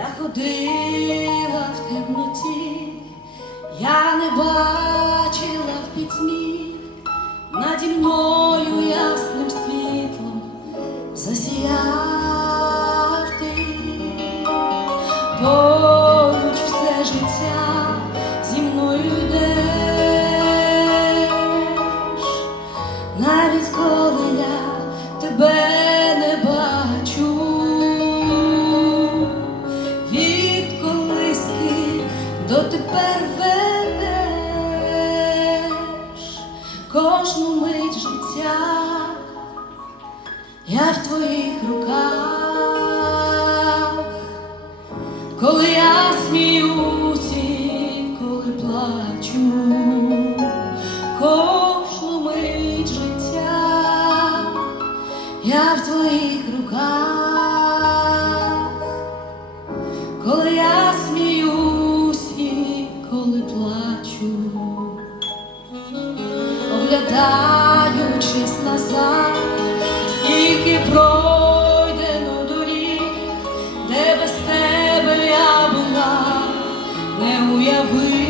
Я ходила в темноті, я не бачила в пітьмі наді мною. я в твоїх руках, коли я сміюся, коли плачу, кожну мить життя, я в твоїх руках, коли я. уяви.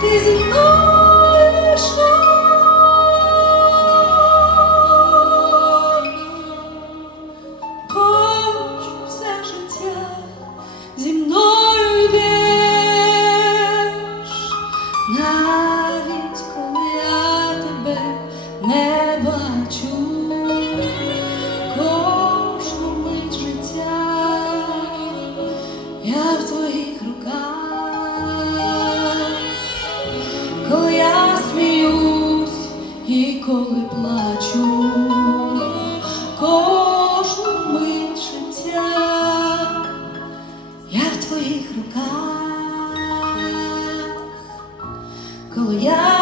ти знаєш. Хоч все життя зі мною йдеш. На твоїх руках, коли я.